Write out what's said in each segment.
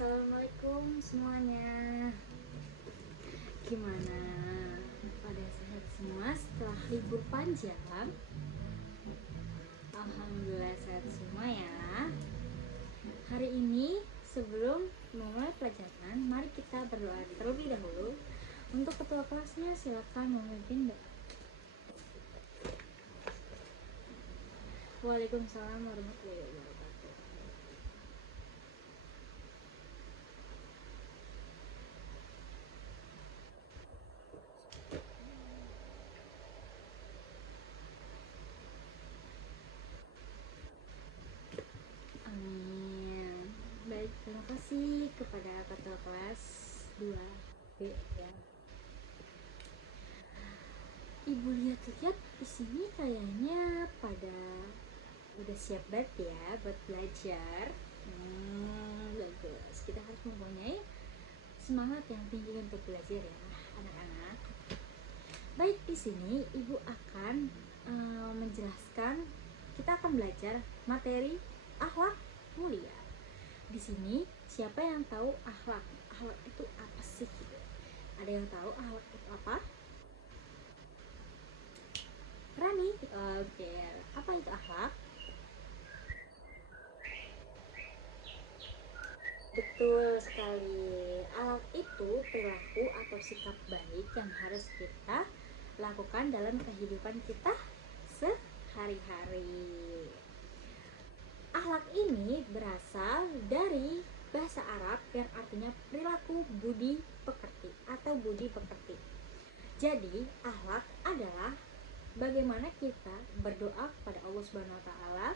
Assalamualaikum semuanya. Gimana? Pada sehat semua setelah libur panjang? Alhamdulillah sehat semua ya. Hari ini sebelum memulai pelajaran, mari kita berdoa terlebih dahulu. Untuk ketua kelasnya silakan memimpin doa. Waalaikumsalam warahmatullahi wabarakatuh. Amin. Baik, terima kasih kepada ketua kelas 2B ya. Ibu lihat-lihat di sini kayaknya pada udah siap banget ya buat belajar. Bagus. Kita harus mempunyai semangat yang tinggi untuk belajar ya, anak-anak. Baik, di sini ibu akan menjelaskan. Kita akan belajar materi akhlak mulia. Di sini siapa yang tahu akhlak? Akhlak itu apa sih? Ada yang tahu akhlak itu apa? Rani? Oke. Apa itu akhlak? Betul sekali. Akhlak itu perilaku atau sikap baik yang harus kita lakukan dalam kehidupan kita sehari-hari. Akhlak ini berasal dari bahasa Arab yang artinya perilaku budi pekerti atau budi pekerti. Jadi, akhlak adalah bagaimana kita berdoa kepada Allah Subhanahu wa taala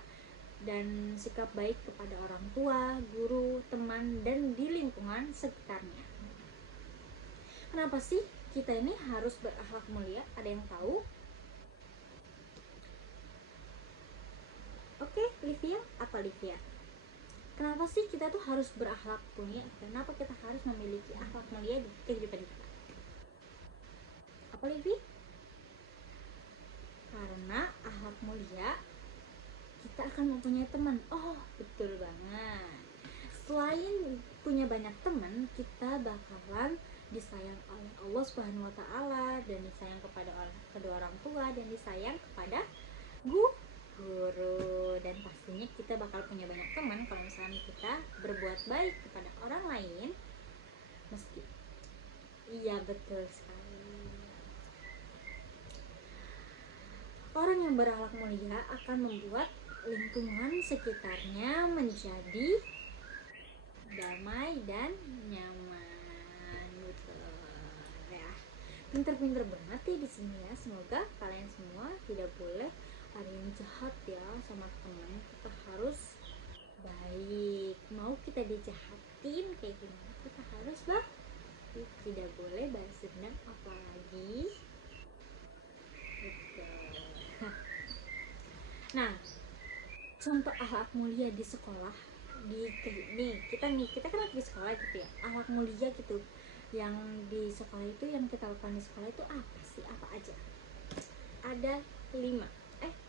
dan sikap baik kepada orang tua, guru, teman, dan di lingkungan sekitarnya. Kenapa sih kita ini harus berakhlak mulia? Ada yang tahu? Oke, Livia, apa Livia? Kenapa sih kita tuh harus berakhlak mulia? Kenapa kita harus memiliki akhlak mulia di kehidupan kita? Apa Livia? Karena akhlak mulia kita akan mempunyai teman. Oh, betul banget. Selain punya banyak teman, kita bakalan disayang oleh Allah Subhanahu wa taala dan disayang kepada kedua orang tua dan disayang kepada guru, dan pastinya kita bakal punya banyak teman kalau misalnya kita berbuat baik kepada orang lain. Iya, betul sekali. Orang yang berakhlak mulia akan membuat lingkungan sekitarnya menjadi damai dan nyaman. Betul ya. Pinter-pinter banget ya di sini ya. Semoga kalian semua tidak boleh ada yang jahat ya sama teman. Kita harus baik. Mau kita dijahatin kayak gimana, kita harus baik. Tidak boleh balas dendam apalagi. Betul. Nah, contoh akhlak mulia di sekolah kita kan lagi di sekolah gitu ya. Akhlak mulia gitu yang di sekolah itu, yang kita lakukan di sekolah itu apa sih? Apa aja? Ada 5,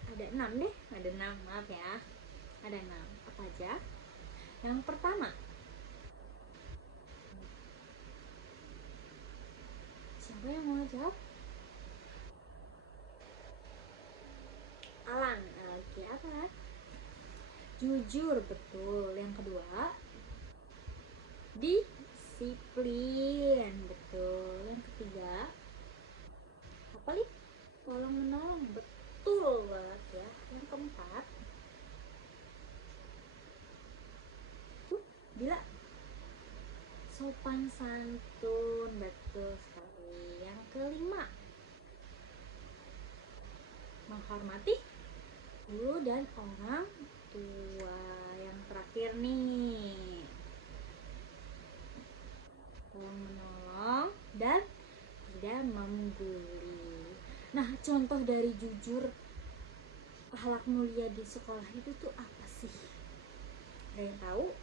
ada 6 deh. Ada 6, maaf ya. Ada 6. Apa aja? Yang pertama, siapa yang mau jawab? Alan. Oke, apa? Jujur, betul. Yang kedua, disiplin, betul. Yang ketiga, apa nih? Tolong menolong, betul banget ya. Yang keempat, bila sopan santun, betul sekali. Yang kelima, menghormati guru dan orang tua. Yang terakhir nih, tolong menolong dan tidak membuli. Nah, contoh dari jujur akhlak mulia di sekolah itu tuh apa sih? Ada yang tahu?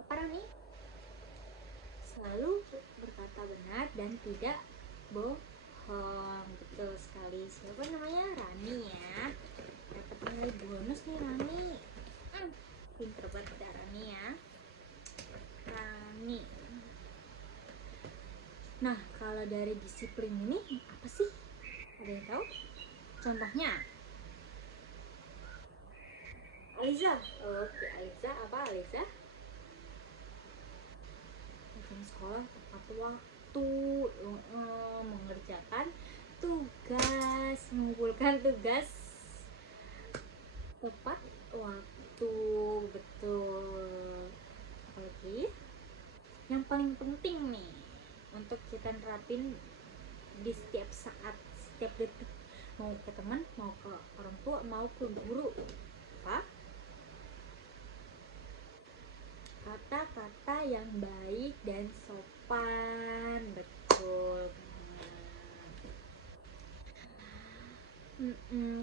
Apa Rani? Selalu berkata benar dan tidak bohong. Betul sekali. Siapa namanya? Rani ya. Dapat nilai bonus nih Rani. Pinter banget Rani ya. Nah, kalau dari disiplin ini apa sih? Ada yang tahu? Contohnya? Aliza. Oke, Aliza apa Aliza? Rajin sekolah tepat waktu, mengerjakan tugas, mengumpulkan tugas tepat waktu, betul. Apalagi yang paling penting nih untuk kita nerapin di setiap saat, setiap detik, mau ke teman, mau ke orang tua, mau ke guru, apa? Kata-kata yang baik dan sopan, betul.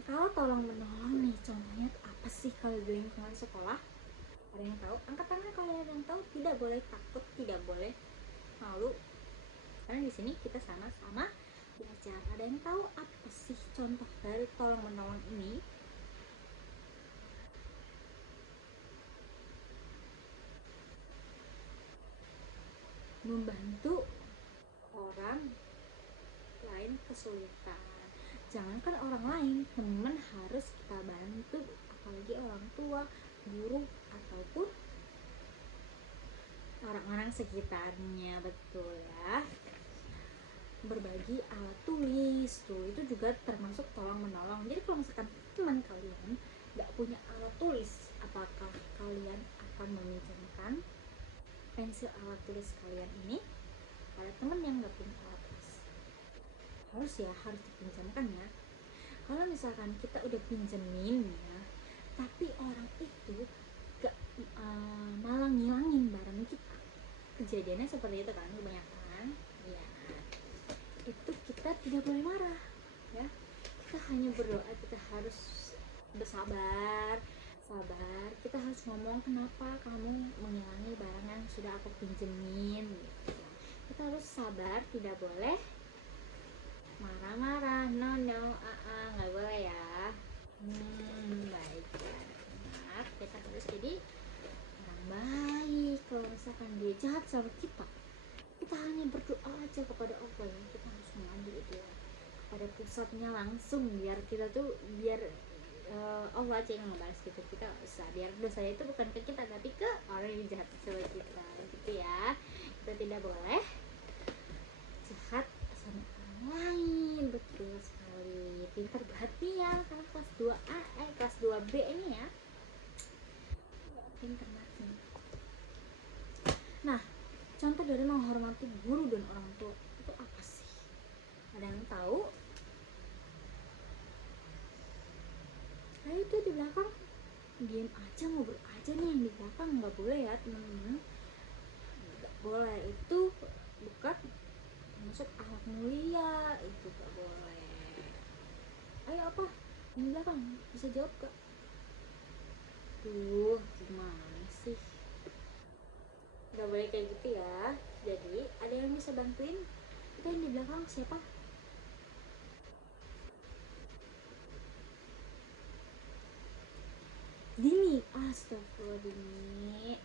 Kalau tolong menolong nih, contohnya apa sih kalau di lingkungan sekolah? Ada yang tahu? Angkat tangan kalau ada yang tahu. Tidak boleh takut, tidak boleh malu, karena di sini kita sama-sama belajar. Ada yang tahu apa sih contoh dari tolong menolong ini? Membantu orang lain kesulitan. Jangankan orang lain, teman harus kita bantu, apalagi orang tua, guru, ataupun orang-orang sekitarnya, betul ya. Berbagi alat tulis tuh itu juga termasuk tolong menolong. Jadi kalau misalkan teman kalian nggak punya alat tulis, apakah kalian akan meminjamkan pensil alat tulis kalian ini pada teman yang nggak punya alat tulis? Harus dipinjamkan ya. Kalau misalkan kita udah pinjemin ya, tapi orang itu gak malah ngilangin barang kita, kejadiannya seperti itu kan kebanyakan ya, itu kita tidak boleh marah ya. Kita hanya berdoa, kita harus bersabar, kita harus ngomong, kenapa kamu mengilangi barang yang sudah aku pinjemin gitu. Kita harus sabar, tidak boleh marah-marah, no nggak boleh ya. Baik ya, benar. Kita harus jadi orang baik. Kalau misalkan dia jahat sama kita hanya berdoa aja kepada Allah ya. Kita harus mengambil itu ya pada pusatnya langsung, biar kita tuh Allah aja yang ngebalas gitu. Kita usah, biar dosanya itu bukan ke kita tapi ke orang yang jahat sama kita gitu ya. Kita tidak boleh jahat sama orang lain, betul sekali. Pintar berarti ya, karena kelas 2A kelas 2B ini ya, pintar banget. Nah, contoh dari menghormati guru dan orang tua itu apa sih? Ada yang tahu? Ayo tuh di belakang diam aja, ngobrol aja nih yang di belakang, nggak boleh ya teman-teman, nggak boleh, itu bukan masuk akhlak mulia, itu nggak boleh. Ayo apa yang di belakang bisa jawab gak? Tuh gimana sih, nggak boleh kayak gitu ya. Jadi ada yang bisa bantuin? Itu yang di belakang siapa? Dini. Astagfirullah, Dini.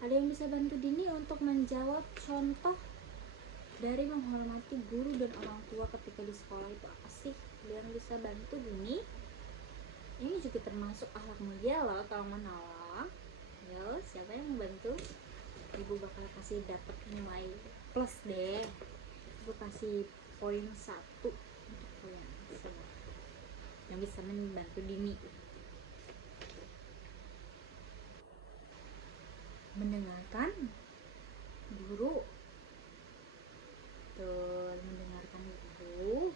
Ada yang bisa bantu Dini untuk menjawab contoh dari menghormati guru dan orang tua ketika di sekolah itu apa sih? Ada yang bisa bantu Dini? Ini juga termasuk akhlak mulia loh kalau menolong. Yo, siapa yang membantu? Ibu bakal kasih dapat nilai plus deh. Ibu kasih poin 1 untuk kalian semua yang bisa membantu Dini. Mendengarkan guru, betul, mendengarkan guru,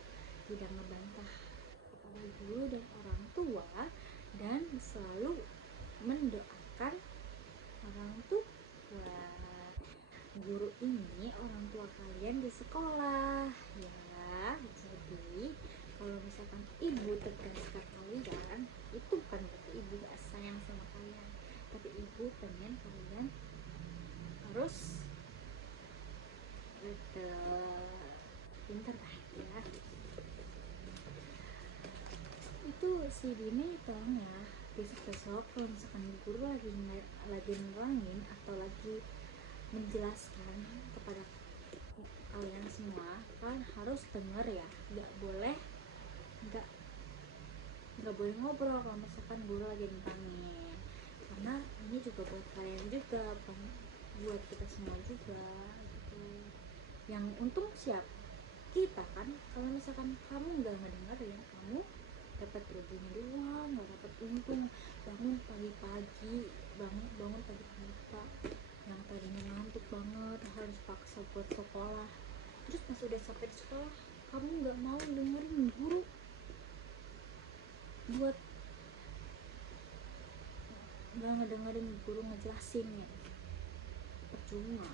tidak ngebantah kepada guru dan orang tua, dan selalu mendoakan orang tua. Guru ini orang tua kalian di sekolah ya. Jadi kalau misalkan ibu tegas ke kalian, itu bukan berarti ibu gak sayang sama kalian, tapi ibu pengen kalian harus pintar ya. Itu si Dini tolong ya, besok-besok kalau misalkan guru lagi nerangin atau lagi menjelaskan kepada kalian semua kan harus denger ya, nggak boleh nggak ngobrol kalau misalkan guru lagi nentangin, karena ini juga buat kalian juga, buat kita semua juga gitu. Yang untung siapa? Kita kan. Kalau misalkan kamu nggak ngedengerin, kamu dapat ruginya doang, nggak dapat untung. Bangun pagi-pagi, bangun pagi-pagi Pak, yang tadinya ngantuk banget harus paksa buat sekolah, terus pas udah sampai di sekolah kamu nggak mau dengerin guru buat nggak ngedengerin guru ngejelasin ya, percuma,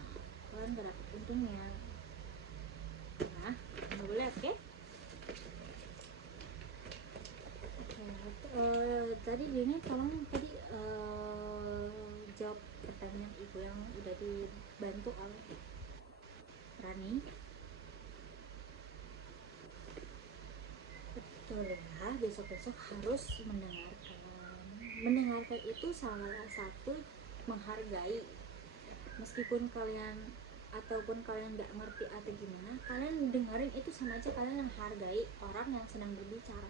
kalian gak dapet untungnya. Nah, nggak boleh, oke? Tadi Dini tolong tadi jawab pertanyaan ibu yang udah dibantu oleh Rani. Betul ya, besok-besok harus mendengarkan itu salah satu menghargai. Meskipun kalian ataupun kalian nggak ngerti atau gimana, kalian dengerin itu sama aja kalian menghargai orang yang sedang berbicara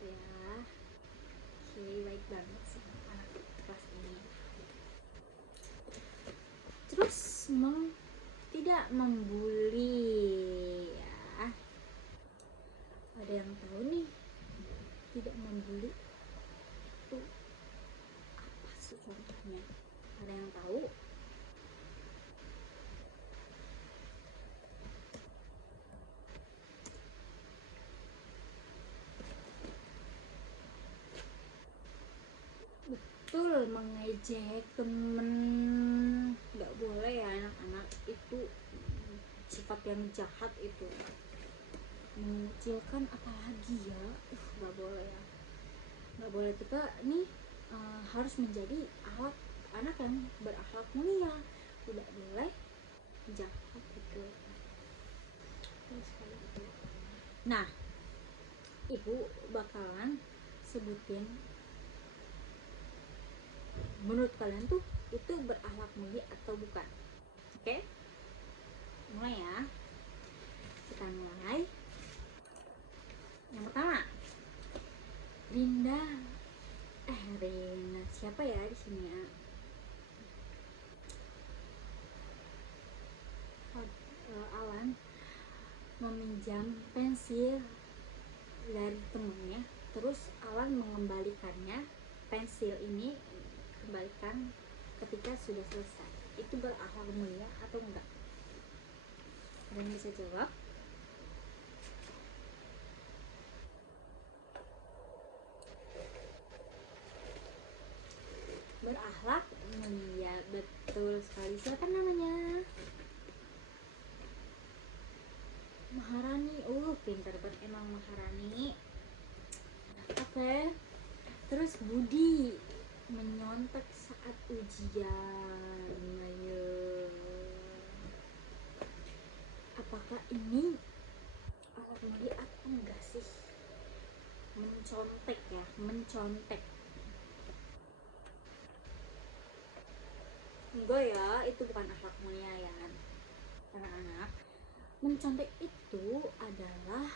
ya. Oke, baik banget sih anak kelas ini. Terus tidak membuli ya, ada yang tahu nih tidak membuli itu apa sih contohnya? Ada yang tahu? Betul, mengejek temen nggak boleh ya anak-anak itu, sifat yang jahat itu. Mengucilkan apalagi ya, nggak boleh ya, nggak boleh. Kita nih harus menjadi anak yang berakhlak mulia, tidak boleh jahat gitu. Nah, ibu bakalan sebutin menurut kalian tuh itu berakhlak mulia atau bukan. Oke? Mulai ya. Kita mulai. Yang pertama, Rinda. Rina siapa ya di sini ya? Alan meminjam pensil dari temennya, terus Alan mengembalikannya. Pensil ini kembalikan ketika sudah selesai. Itu berakhlak mulia atau enggak? Ada yang bisa jawab? Berakhlak mulia, betul sekali. Siapa namanya? Maharani. Pintar banget emang Maharani. Oke. Terus Budi menyontek saat ujian. Ayo, apakah ini akhlak mulia atau enggak sih? Mencontek ya, mencontek. Enggak ya, itu bukan akhlak mulia ya anak-anak. Mencontek itu adalah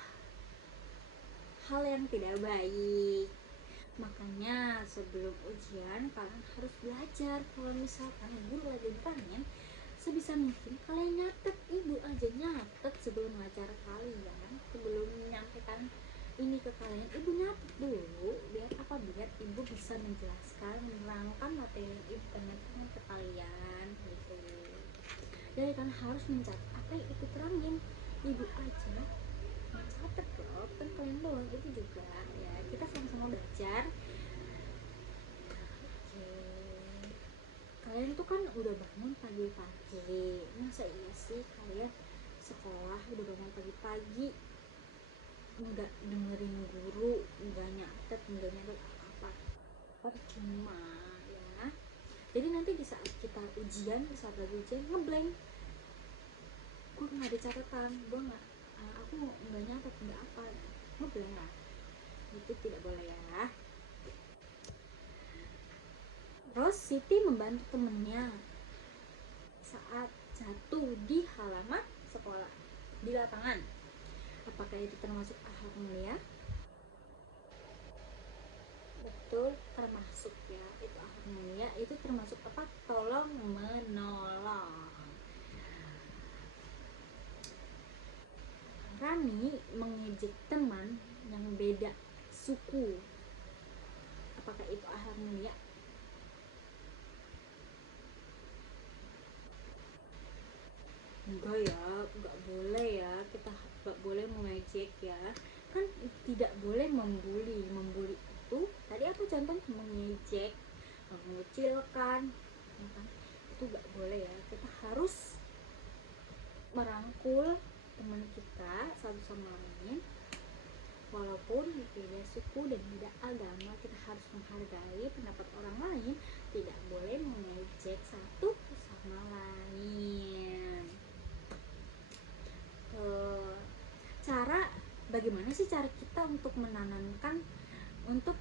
hal yang tidak baik. Makanya sebelum ujian kalian harus belajar. Kalau misalkan guru lagi pengen, sebisa mungkin kalian nyatet. Ibu aja nyatet sebelum ngajar kalian, sebelum menyampaikan ini ke kalian, ibu nyatet dulu. Biar apa? Biar ibu bisa menjelaskan, menerangkan materi yang ibu tanyakan ke kalian gitu. Jadi kan harus mencatat apa yang ibu terangin. Ibu aja mencatat loh, kan kalian doang, itu juga ya, kita sama-sama belajar. Oke, kalian tuh kan udah bangun pagi-pagi, masa iya sih kalian sekolah udah bangun pagi-pagi nggak dengerin guru, nggak nyatet apa-apa, percuma ya. Jadi nanti di saat kita ujian, di saat lagi ujian ngeblank, gue nggak ada catatan, aku nggak nyatet, nggak apa, ngeblank lah. Itu tidak boleh ya. Terus Siti membantu temennya saat jatuh di halaman di lapangan. Apakah itu termasuk akhlak mulia? Betul, termasuk ya. Itu akhlak mulia, itu termasuk apa? Tolong menolong. Berani mengejek teman yang beda suku, apakah itu akhlak mulia? Enggak ya, enggak boleh ya, kita enggak boleh mengejek ya, kan tidak boleh membuli. Membuli itu tadi aku contoh mengejek, mengecilkan, ya kan? Itu enggak boleh ya. Kita harus merangkul teman kita satu sama lain, walaupun beda suku dan beda agama. Kita harus menghargai pendapat orang lain, tidak boleh mengejek satu sama lain. Cara bagaimana sih cara kita untuk menanamkan untuk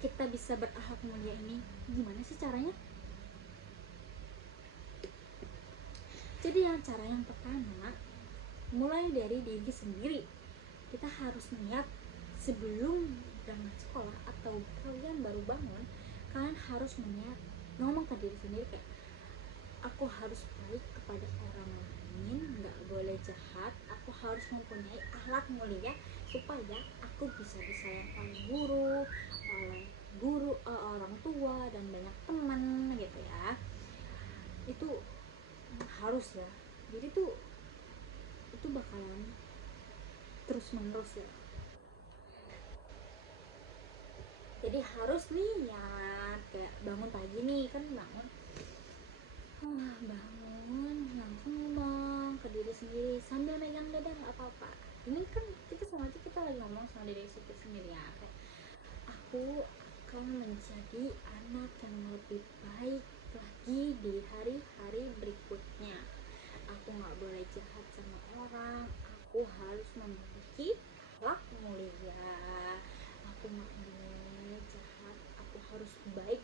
kita bisa berakhlak mulia ini? Gimana sih caranya? Jadi cara yang pertama, mulai dari diri sendiri. Kita harus niat sebelum berangkat sekolah atau kalian baru bangun, kalian harus meniat ngomong ke diri sendiri kayak, aku harus baik kepada orang lain, nggak boleh jahat, aku harus mempunyai akhlak mulia supaya aku bisa disayang oleh guru, orang tua dan banyak teman gitu ya. Itu harus ya. Jadi itu bakalan terus menerus ya. Jadi harus nih ya, kayak bangun pagi nih kan, bangun langsung ngomong ke diri sendiri sambil megang dada, nggak apa-apa. Ini kan kita sengaja kita lagi ngomong sama diri kita sendiri ya, kayak aku akan menjadi anak yang lebih baik lagi di hari-hari berikutnya. Aku nggak boleh jahat sama orang, aku harus memiliki akhlak mulia, aku nggak boleh jahat, aku harus baik.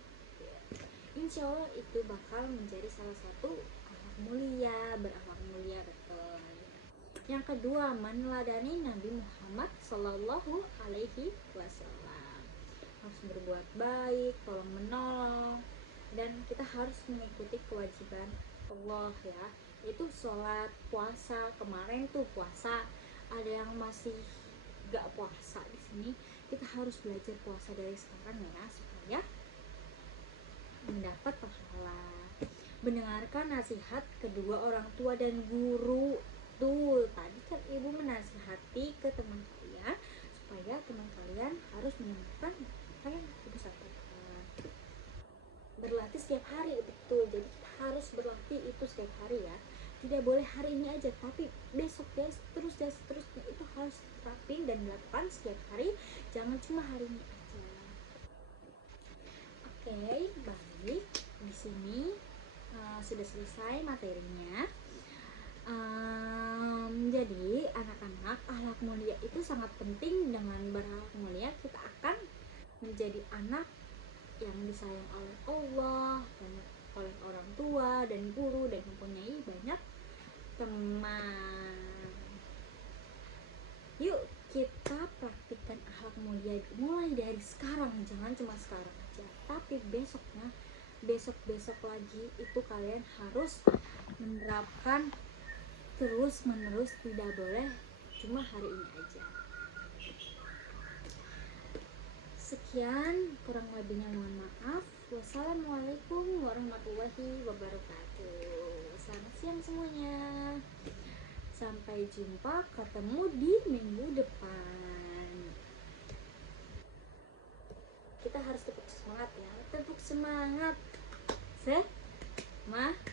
Insya Allah itu bakal menjadi salah satu akhlak mulia, berakhlak mulia, betul. Yang kedua, meneladani Nabi Muhammad Sallallahu Alaihi Wasallam. Harus berbuat baik, tolong menolong, dan kita harus mengikuti kewajiban Allah ya. Itu sholat, puasa. Kemarin tuh puasa, ada yang masih gak puasa di sini. Kita harus belajar puasa dari sekarang ya, supaya mendapat pahala. Mendengarkan nasihat kedua orang tua dan guru. Tuh, tadi kan ibu menasihati ke teman kalian supaya teman kalian harus mendengarkan apa yang ibu sampaikan. Berlatih setiap hari, betul. Jadi kita harus berlatih itu setiap hari ya. Tidak boleh hari ini aja, tapi besok ya, seterusnya itu harus terapin dan dilakukan setiap hari. Jangan cuma hari ini aja. Oke, baik. Di sini sudah selesai materinya. Jadi anak-anak, akhlak mulia itu sangat penting. Dengan berakhlak mulia kita akan menjadi anak yang disayang oleh Allah, oleh orang tua dan guru, dan mempunyai banyak teman. Yuk kita praktikkan akhlak mulia mulai dari sekarang. Jangan cuma sekarang aja, tapi besok lagi itu kalian harus menerapkan terus menerus. Tidak boleh cuma hari ini aja. Sekian, kurang lebihnya mohon maaf. Wassalamualaikum warahmatullahi wabarakatuh. Selamat siang semuanya. Sampai jumpa, ketemu di minggu depan. Kita harus tepuk semangat ya. Tepuk semangat. Semangat.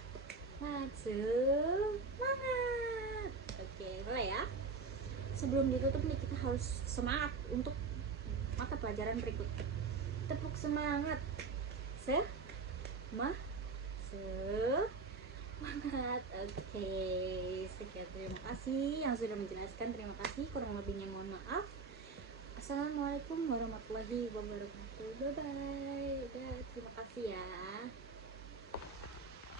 Oke, mulai ya. Sebelum ditutup nih, kita harus semangat untuk mata pelajaran berikut. Tepuk semangat. Semangat. Oke, sekian, terima kasih yang sudah menjelaskan. Terima kasih, kurang lebihnya mohon maaf. Assalamualaikum warahmatullahi wabarakatuh. Bye bye. Terima kasih ya.